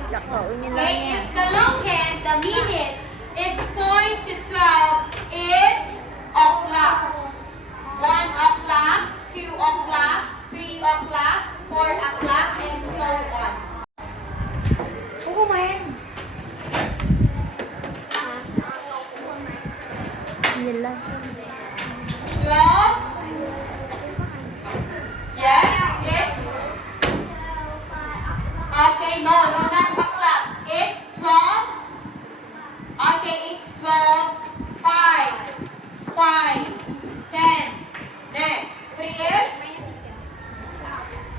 Okay, if the long hand, the minutes, is point to 12, it's o'clock. 1 o'clock, 2 o'clock, 3 o'clock, 4 o'clock, and so on. Oo, man. Nila. 12. Yes, it's. Okay, no, not o'clock. It's 12. Okay, it's 12. 5. 5. 10. Next. 3 is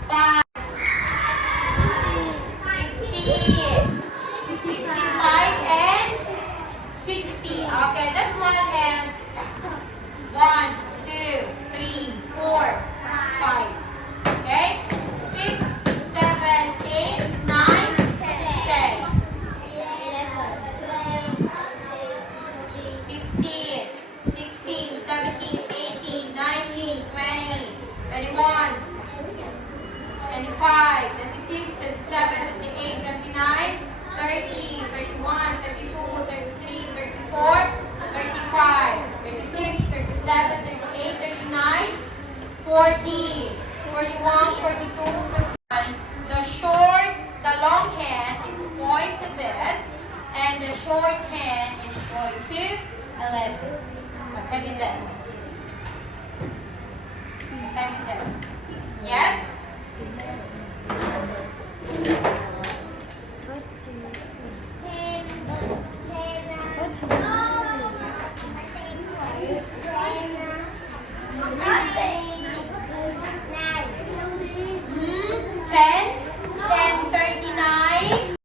5. 50. 55 and 60. Okay, this one is 1, 2, 3, 4, 5. Okay? 6, 7, 8, 9, 10. 15, 16, 17, 18, 19, 20, 21, 25, 26, 27, 28, 29, 30, 31, 32, 33, 34, 35, 36, 37, 38, 39, 40, 41, 42, 41. The long hand is point to this, and the short hand is point to 11. What time is that? What time is that? Yes?